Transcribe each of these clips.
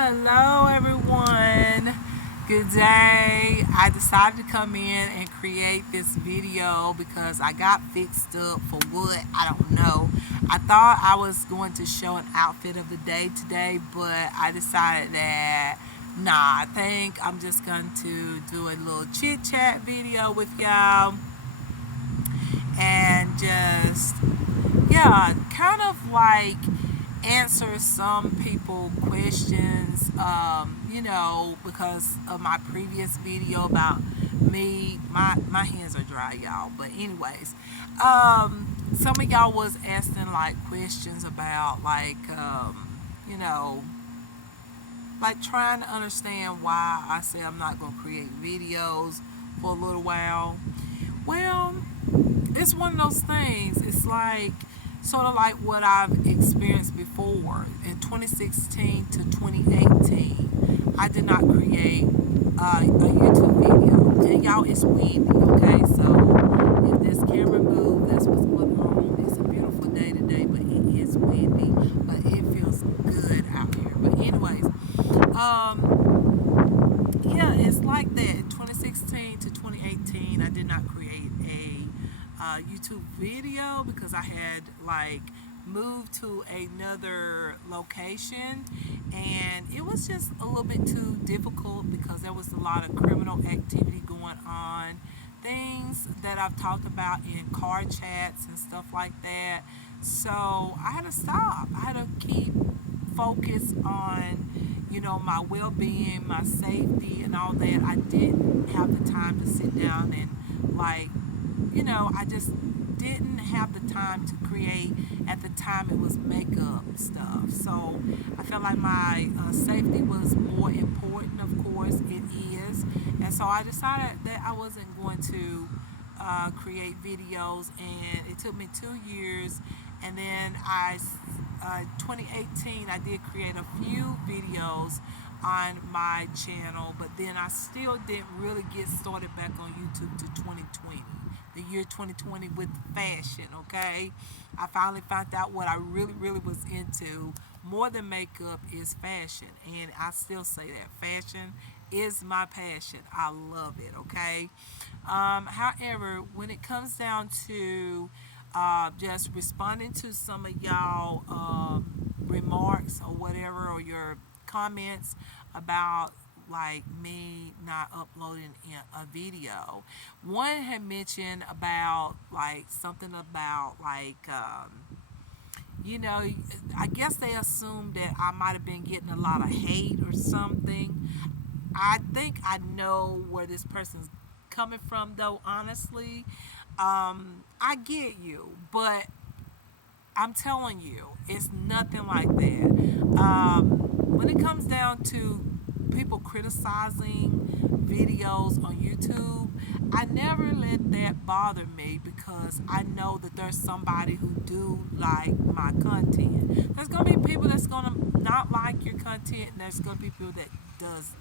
Hello, everyone. Good day. I decided to come in and create this video because I got fixed up for what I don't know. I thought I was going to show an outfit of the day today, but I decided that nah, I think I'm just going to do a little chit chat video with y'all and just yeah, kind of like answer some people questions, because of my previous video about me. My hands are dry, y'all. But anyways, some of y'all was asking like questions about like trying to understand why I say I'm not gonna create videos for a little while. Well, it's one of those things. It's like sort of like what I've experienced before. In 2016 to 2018, I did not create a YouTube video. And y'all, it's windy, okay? So if this camera moves, that's what's going on. It's a beautiful day today, but it is windy. But it feels good out here. But anyways, yeah, it's like that. In 2016 to 2018, I did not create a YouTube video because I had like moved to another location, and it was just a little bit too difficult because there was a lot of criminal activity going on, things that I've talked about in car chats and stuff like that. So I had to stop. I had to keep focus on my well-being, my safety, and all that. I didn't have the time to sit down and I just didn't have the time to create. At the time, it was makeup stuff. So I felt like my safety was more important. Of course, it is. And so I decided that I wasn't going to create videos. And it took me 2 years. And then 2018, I did create a few videos on my channel, but then I still didn't really get started back on YouTube to 2020, the year 2020, with fashion. Okay, I finally found out what I really was into more than makeup is fashion, and I still say that fashion is my passion. I love it. Okay, however, when it comes down to just responding to some of y'all remarks or whatever, or your comments about like me not uploading a video. One had mentioned about like something about I guess they assumed that I might have been getting a lot of hate or something. I think I know where this person's coming from, though, honestly. I get you, but I'm telling you, it's nothing like that. When it comes down to people criticizing videos on YouTube, I never let that bother me because I know that there's somebody who do like my content. There's gonna be people that's gonna not like your content, and there's gonna be people that does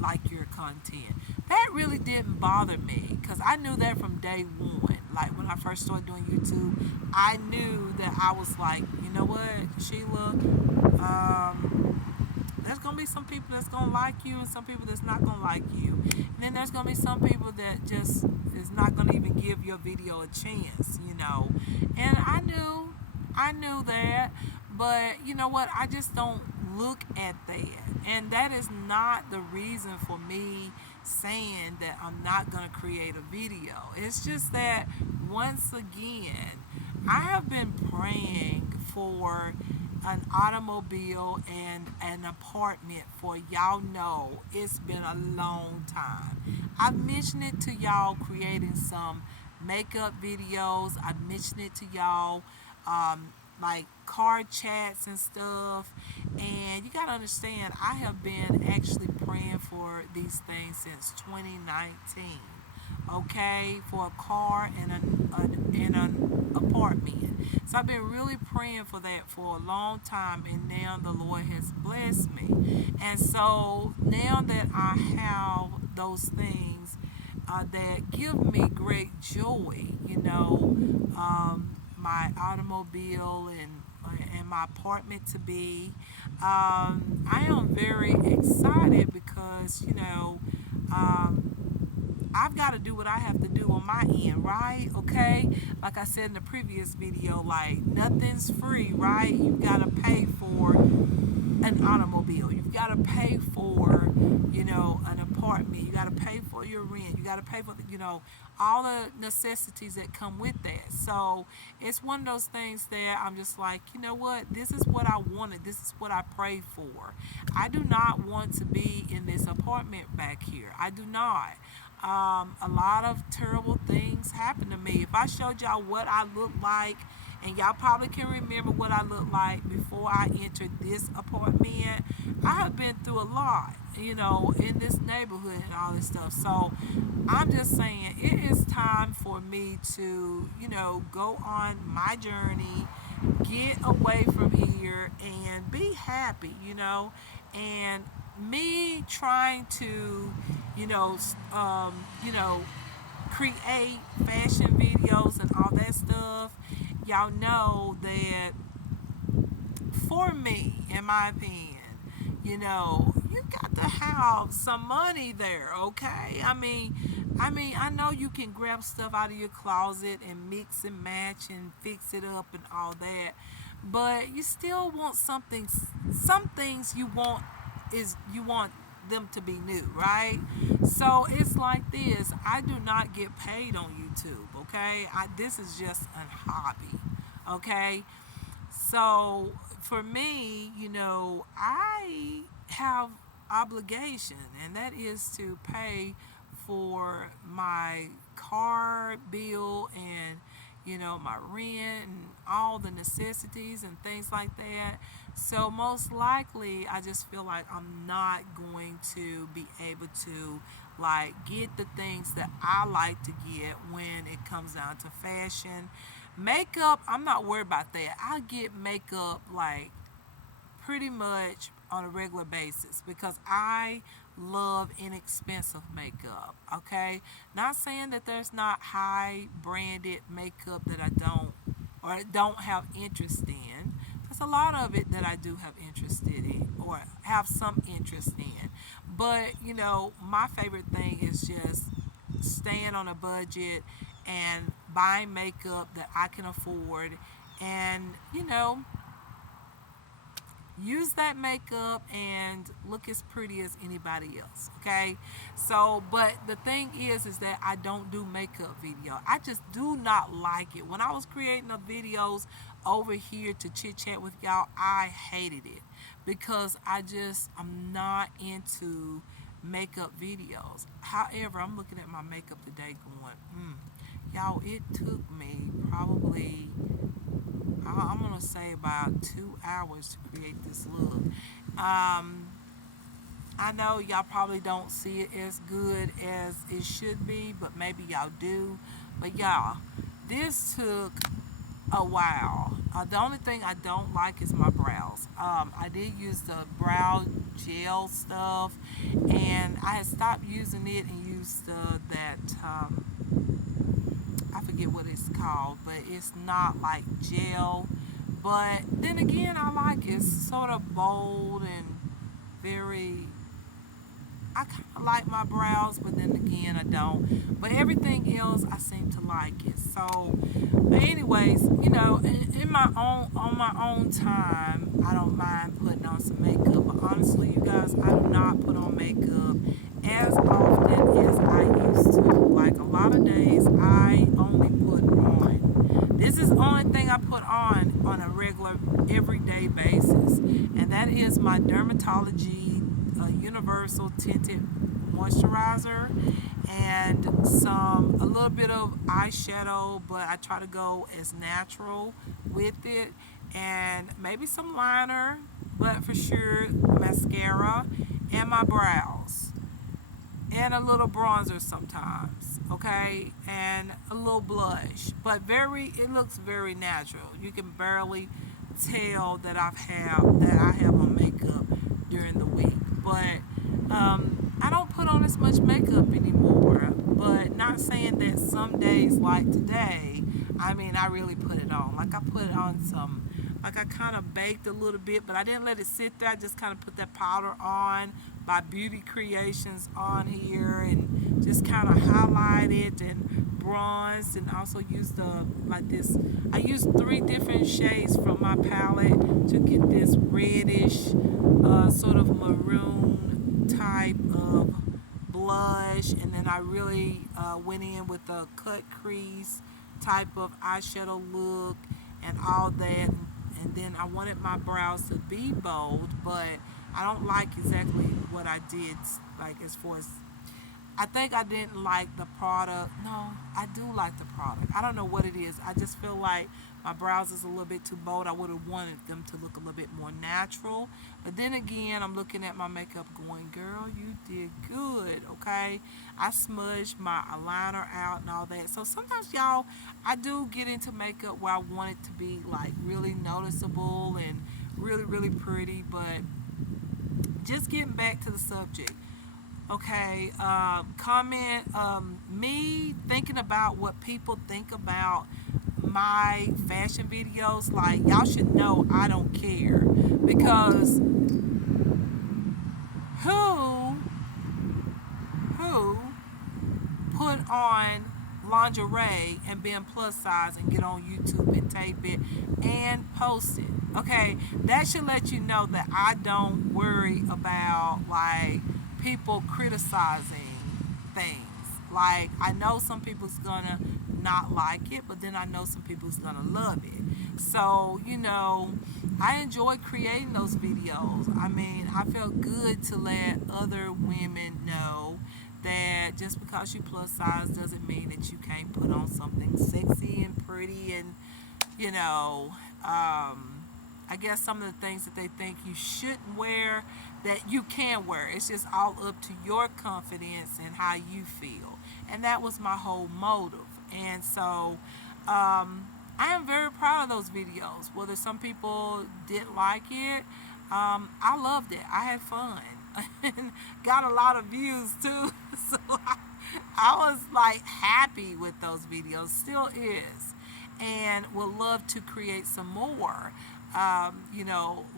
like your content. That really didn't bother me because I knew that from day one. Like when I first started doing YouTube, I knew that I was like, you know what, Sheila, there's gonna be some people that's gonna like you and some people that's not gonna like you. And then there's gonna be some people that just is not gonna even give your video a chance. And I knew that, but you know what? I just don't look at that. And that is not the reason for me saying that I'm not going to create a video. It's just that, once again, I have been praying for an automobile and an apartment for y'all know it's been a long time. I've mentioned it to y'all creating some makeup videos. I've mentioned it to y'all like car chats and stuff. And you got to understand, I have been actually praying for these things since 2019. Okay, for a car and an apartment. So I've been really praying for that for a long time, and now the Lord has blessed me. And so now that I have those things that give me great joy, my automobile and in my apartment to be. I am very excited because, I've got to do what I have to do on my end, right? Okay. Like I said in the previous video, like nothing's free, right? You got to pay for an automobile. You've got to pay for, an apartment. You got to pay for your rent. You got to pay for, all the necessities that come with that. So it's one of those things that I'm just like, you know what? This is what I wanted. This is what I prayed for. I do not want to be in this apartment back here. I do not. A lot of terrible things happen to me. If I showed y'all what I look like, and y'all probably can remember what I looked like before I entered this apartment, I have been through a lot, in this neighborhood and all this stuff. So I'm just saying it is time for me to, go on my journey, get away from here and be happy, and me trying to, you know, s- um, you know, create fashion videos and all that stuff. Y'all know that for me, in my opinion, you got to have some money there, okay? I know you can grab stuff out of your closet and mix and match and fix it up and all that, but you still want something. Some things you want them to be new, right? So it's like this. I do not get paid on YouTube, okay? This is just a hobby, okay? So for me, I have obligation, and that is to pay for my car bill and my rent and all the necessities and things like that. So most likely, I just feel like I'm not going to be able to like get the things that I like to get when it comes down to fashion. Makeup, I'm not worried about that. I get makeup like pretty much on a regular basis because I love inexpensive makeup. Okay, not saying that there's not high branded makeup that I don't have interest in. There's a lot of it that I do have interest in or have some interest in. But my favorite thing is just staying on a budget and buying makeup that I can afford and use that makeup and look as pretty as anybody else, okay? So but the thing is that I don't do makeup video. I just do not like it. When I was creating the videos over here to chit chat with y'all, I hated it because I'm not into makeup videos. However, I'm looking at my makeup today going, y'all, it took me probably, I'm gonna say about 2 hours to create this look. Um, I know y'all probably don't see it as good as it should be, but maybe y'all do. But y'all, this took a while. The only thing I don't like is my brows. I did use the brow gel stuff, and I had stopped using it and used that. I forget what it's called, but it's not like gel. But then again, I like it. It's sort of bold and very. I kind of like my brows, but then again, I don't. But everything else, I seem to like it. So, but anyways, in my own on my own time, I don't mind putting on some makeup. But honestly, you guys, I do not put on makeup as often as I used to. Like a lot of days, I only put on. This is the only thing I put on a regular, everyday basis, and that is my dermatology universal tinted moisturizer and a little bit of eyeshadow, but I try to go as natural with it, and maybe some liner, but for sure mascara and my brows and a little bronzer sometimes, okay, and a little blush, but it looks very natural. You can barely tell that I have on makeup during the week, but I don't put on as much makeup anymore. But not saying that some days like today, I really put it on. Like I put on some Like I kind of baked a little bit, but I didn't let it sit there. I just kind of put that powder on by Beauty Creations on here and just kind of highlight it and bronze, and also use the like this. I used three different shades from my palette to get this reddish, sort of maroon type of blush, and then I really went in with a cut crease type of eyeshadow look and all that. And then I wanted my brows to be bold, but I don't like exactly what I did, like as far as I think I didn't like the product. No, I do like the product. I don't know what it is. I just feel like my brows is a little bit too bold. I would have wanted them to look a little bit more natural. But then again, I'm looking at my makeup going, girl, you did good, okay? I smudged my eyeliner out and all that. So sometimes, y'all, I do get into makeup where I want it to be like really noticeable and really, really pretty. But just getting back to the subject. Okay, comment me thinking about what people think about my fashion videos. Like, y'all should know I don't care because who who put on lingerie and being plus size and get on YouTube and tape it and post it. Okay, that should let you know that I don't worry about like people criticizing things. Like, I know some people's gonna not like it, but then I know some people's gonna love it. So, I enjoy creating those videos. I mean, I felt good to let other women know that just because you plus size doesn't mean that you can't put on something sexy and pretty and, you know, I guess some of the things that they think you shouldn't wear that you can wear. It's just all up to your confidence and how you feel. And that was my whole motive. And so I am very proud of those videos. Whether some people didn't like it, I loved it. I had fun. And got a lot of views too. So I was like happy with those videos. Still is. And would love to create some more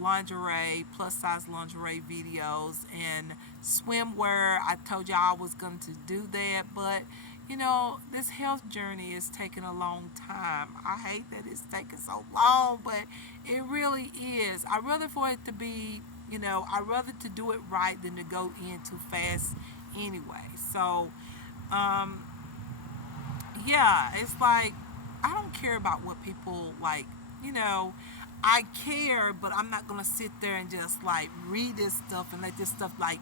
lingerie, plus size lingerie videos and swimwear. I told y'all I was going to do that, but this health journey is taking a long time. I hate that it's taking so long, but it really is. I'd rather for it to be, I'd rather to do it right than to go in too fast anyway. So, yeah, it's like, I don't care about what people like, I care, but I'm not gonna sit there and just like read this stuff and let this stuff like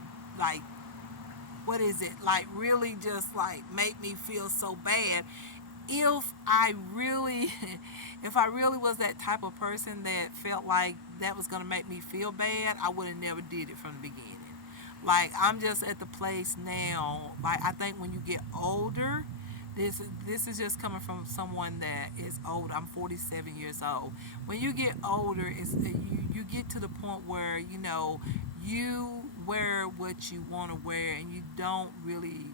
what is it? Like really just like make me feel so bad. If I really if I really was that type of person that felt like that was gonna make me feel bad, I would have never did it from the beginning. Like I'm just at the place now, like I think when you get older, this is just coming from someone that is old. I'm 47 years old. When you get older, you get to the point where you wear what you want to wear, and you don't really,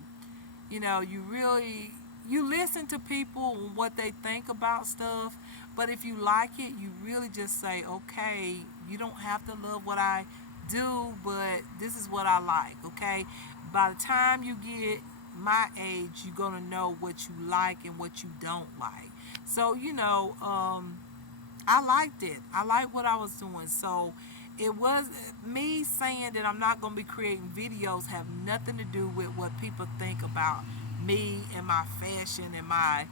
you listen to people and what they think about stuff. But if you like it, you really just say, okay, you don't have to love what I do, but this is what I like. Okay, by the time you get my age, you're gonna know what you like and what you don't like. So I liked it. I liked what I was doing. So it was me saying that I'm not gonna be creating videos have nothing to do with what people think about me and my fashion and my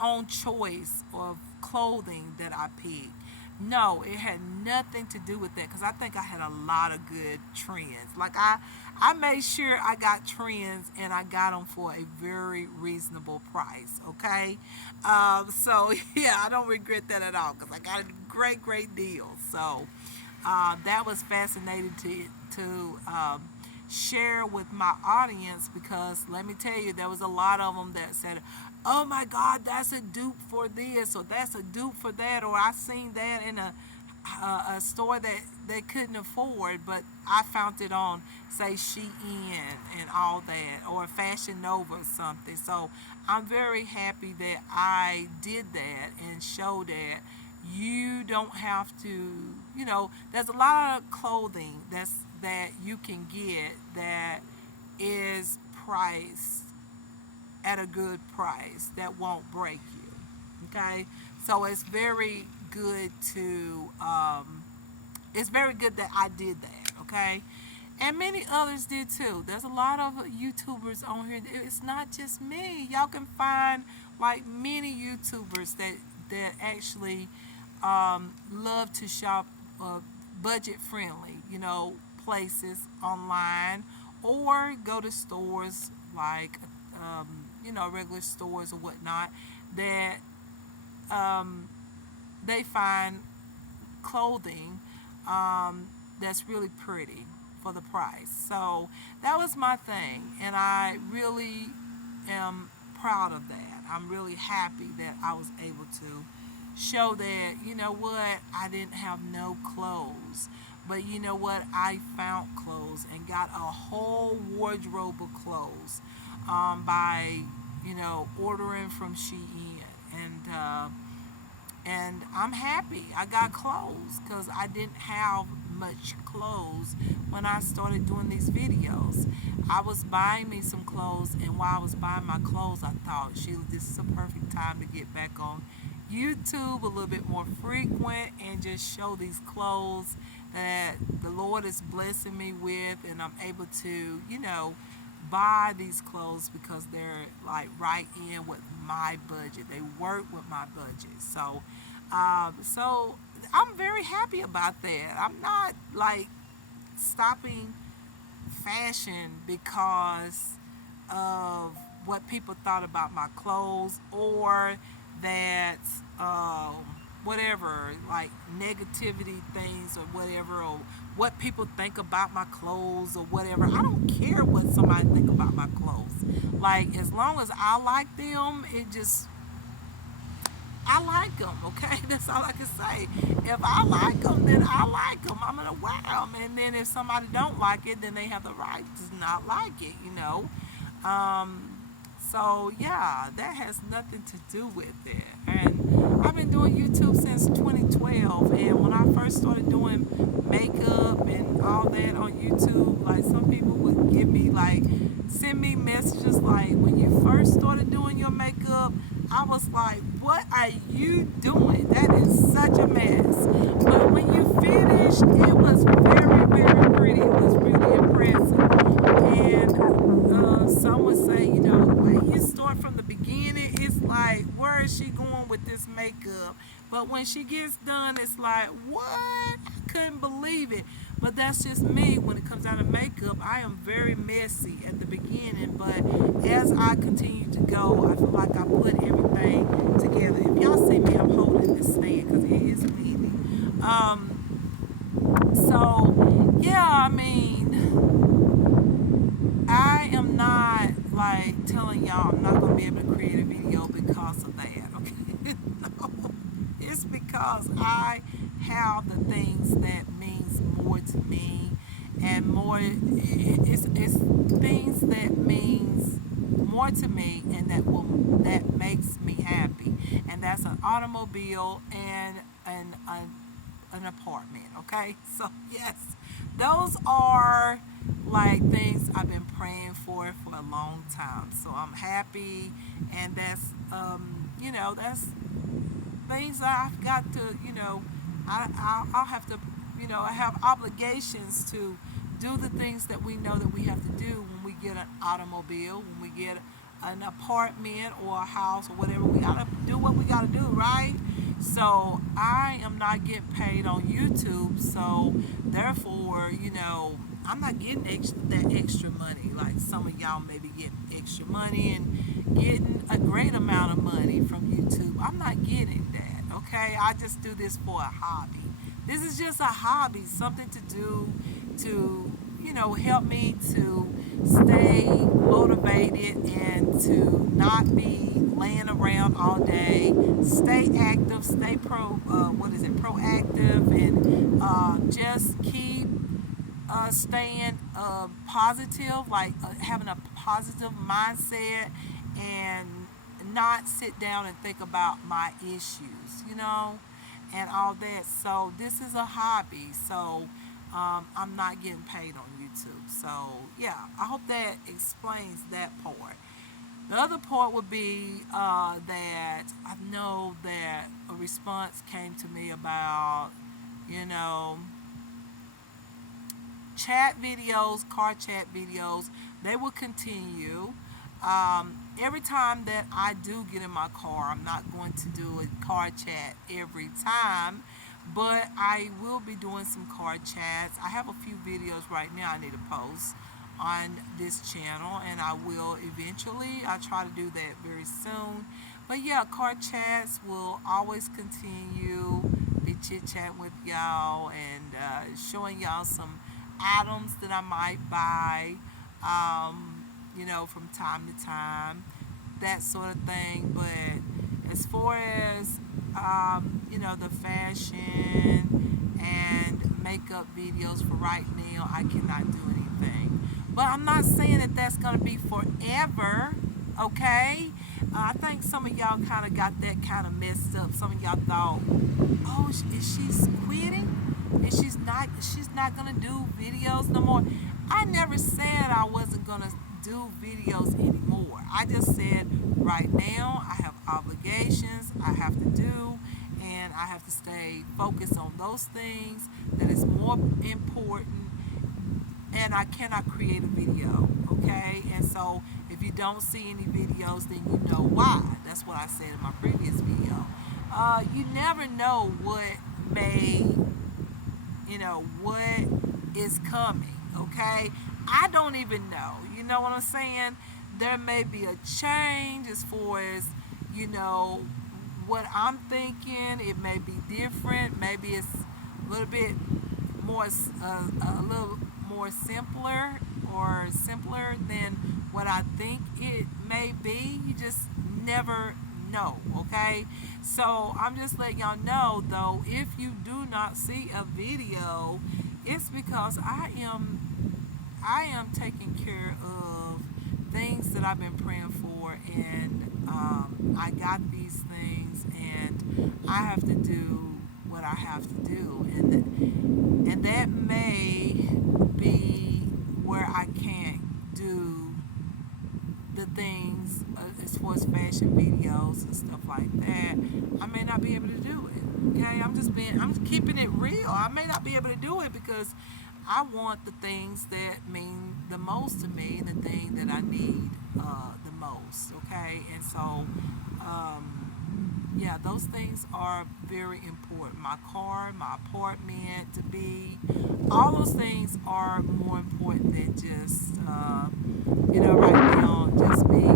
own choice of clothing that I picked. No, it had nothing to do with that because I think I had a lot of good trends. Like I made sure I got trends and I got them for a very reasonable price. Okay, so yeah, I don't regret that at all because I got a great deal. So that was fascinating to share with my audience because let me tell you, there was a lot of them that said, oh my God, that's a dupe for this or that's a dupe for that, or I seen that in a a store that they couldn't afford, but I found it on, say, Shein and all that, or Fashion Nova or something. So I'm very happy that I did that and showed that you don't have to, there's a lot of clothing that you can get that is priced at a good price that won't break you. Okay, so it's very good that I did that. Okay, and many others did too. There's a lot of YouTubers on here. It's not just me. Y'all can find like many YouTubers that actually love to shop budget friendly, places online, or go to stores like regular stores or whatnot that um, they find clothing that's really pretty for the price. So that was my thing, and I really am proud of that. I'm really happy that I was able to show that, what, I didn't have no clothes. But you know what? I found clothes and got a whole wardrobe of clothes by, ordering from Shein. And I'm happy. I got clothes because I didn't have much clothes when I started doing these videos. I was buying me some clothes, and while I was buying my clothes, I thought, Sheila, this is a perfect time to get back on YouTube a little bit more frequent and just show these clothes that the Lord is blessing me with, and I'm able to, buy these clothes because they're like right in with my budget. They work with my budget. So I'm very happy about that. I'm not like stopping fashion because of what people thought about my clothes, or that um, whatever, like negativity things or whatever, or what people think about my clothes or whatever. I don't care what somebody think about my clothes. Like, as long as I like them, I like them, okay? That's all I can say. If I like them, then I like them. I'm gonna wear them. And then if somebody don't like it, then they have the right to not like it. Um, so yeah, that has nothing to do with it. And I've been doing YouTube since 2012. And when I first started doing makeup and all that on YouTube, like, some people would give me like, send me messages like, when you first started doing your makeup, I was like, what are you doing? That is such a mess. But when you finished, it was very, very pretty. It was really impressive. And some would say, the way you start from the beginning, it's like, where is she going with this makeup? But when she gets done, it's like, what? I couldn't believe it. But that's just me. When it comes down to makeup, I am very messy at the beginning. But as I continue to go, I feel like I put everything together. If y'all see me, I'm holding this stand because it is windy. So, yeah, I mean, I am not like telling y'all I'm not going to be able to create a video because of that. Okay? No. It's because I have the things that means more to me, and more, it's things that means more to me, and that makes me happy, and that's an automobile and an apartment. Okay, so yes, those are like things I've been praying for a long time. So I'm happy, and that's things I've got to, I'll have to, I have obligations to do the things that we know that we have to do when we get an automobile, when we get an apartment or a house or whatever. We gotta do what we gotta do, right? So I am not getting paid on YouTube, so therefore, I'm not getting that extra money like some of y'all may be getting extra money and getting a great amount of money from YouTube. I'm not getting that, okay? I just do this for a hobby. This is just a hobby, something to do to, help me to stay motivated and to not be laying around all day. Stay active, stay proactive, and just keep staying positive, like having a positive mindset, and not sit down and think about my issues, and all that. So this is a hobby. So I'm not getting paid on YouTube. So yeah, I hope that explains that part. The other part would be that I know that a response came to me about, you know, chat videos, car chat videos. They will continue. Every time that I do get in my car, I'm not going to do a car chat every time, but I will be doing some car chats. I have a few videos right now I need to post on this channel, and I will eventually. I try to do that very soon. But yeah, car chats will always continue. Be chit chatting with y'all and showing y'all some items that I might buy, from time to time, that sort of thing. But as far as, the fashion and makeup videos for right now, I cannot do anything. But I'm not saying that that's going to be forever, okay? I think some of y'all kind of got that kind of messed up. Some of y'all thought, oh, is she quitting? And she's not gonna do videos no more. I never said I wasn't gonna do videos anymore. I just said right now I have obligations I have to do, and I have to stay focused on those things that is more important, and I cannot create a video, okay? And so if you don't see any videos, then you know why. That's what I said in my previous video. You never know may what is coming, okay? I don't even know. You know what I'm saying? There may be a change as far as, you know, what I'm thinking. It may be different. Maybe it's a little bit more, a little more simpler than what I think it may be. You just never know, okay? So I'm just letting y'all know, though, if you do not see a video, it's because I am taking care of things that I've been praying for, and I got these things, and I have to do what I have to do, and that may be where I can't do the things as far as fashion videos and stuff like that. I may not be able to do it. Okay, I'm just keeping it real. I may not be able to do it because I want the things that mean the most to me, the thing that I need the most. Okay, and so yeah, those things are very important. My car, my apartment, to be, all those things are more important than just, right now, just me.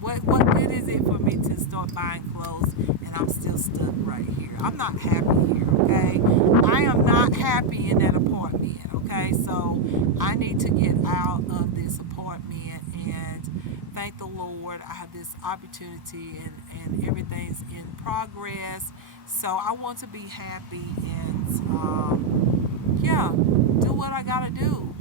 What good is it for me to start buying clothes and I'm still stuck right here? I'm not happy here, okay? I am not happy in that apartment, okay? So I need to get out of this apartment, and thank the Lord I have this opportunity, and everything's in progress. So I want to be happy, and yeah, do what I gotta do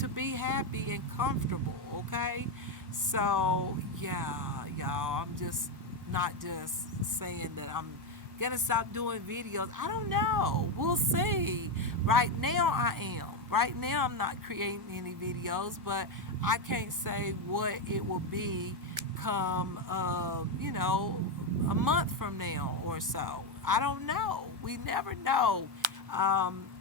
to be happy and comfortable, okay? So yeah, y'all, I'm just not just saying that I'm gonna stop doing videos. I don't know. We'll see. Right now I am. Right now I'm not creating any videos, but I can't say what it will be come a month from now or so. I don't know. We never know.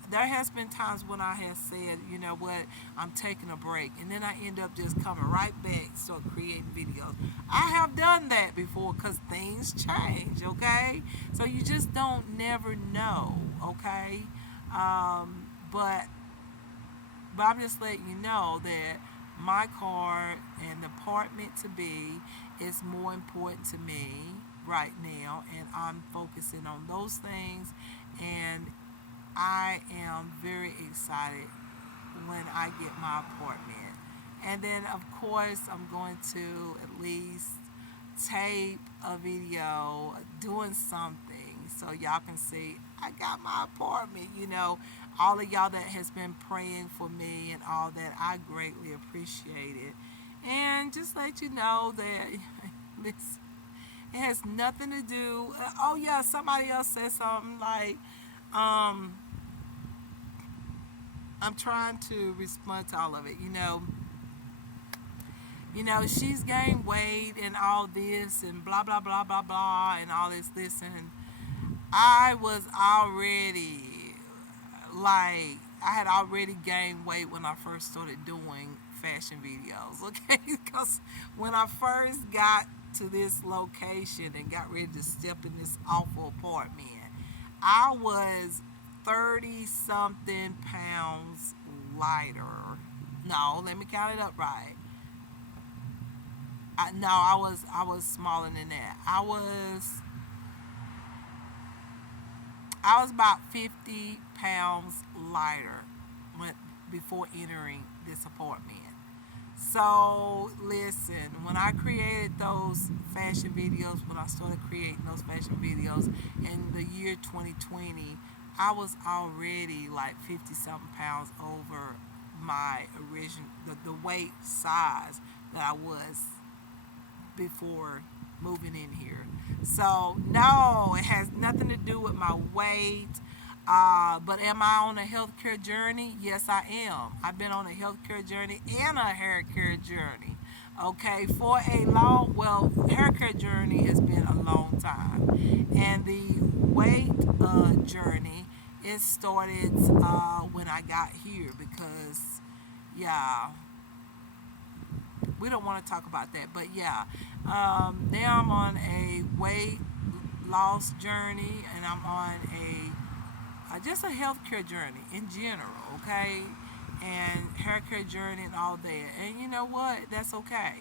There has been times when I have said, you know what, I'm taking a break, and then I end up just coming right back, start creating videos. I have done that before because things change, okay? So you just don't never know, okay? But I'm just letting you know that my car and the apartment to be is more important to me right now, and I'm focusing on those things, and I am very excited when I get my apartment. And then, of course, I'm going to at least tape a video doing something so y'all can see I got my apartment. All of y'all that has been praying for me and all that, I greatly appreciate it. And just let you know that this it has nothing to do. Oh yeah, somebody else said something like, um, I'm trying to respond to all of it. She's gained weight and all this and blah blah blah blah blah and all this and I was already like I had already gained weight when I first started doing fashion videos, okay? Because when I first got to this location and got ready to step in this awful apartment, I was 30 something pounds lighter. No, let me count it up right. No, I was smaller than that. I was about 50 pounds lighter when, before entering this apartment. So listen, when I created those fashion videos, when I started creating those fashion videos in the year 2020, I was already like 50 something pounds over my original the weight size that I was before moving in here. So no, it has nothing to do with my weight. But am I on a healthcare journey? Yes, I am. I've been on a healthcare journey and a hair care journey. Okay, for a hair care journey has been a long time, and the weight journey it started when I got here because, yeah, we don't want to talk about that, but yeah, now I'm on a weight loss journey, and I'm on a just a healthcare journey in general, okay, and hair care journey and all that. And you know what? That's okay.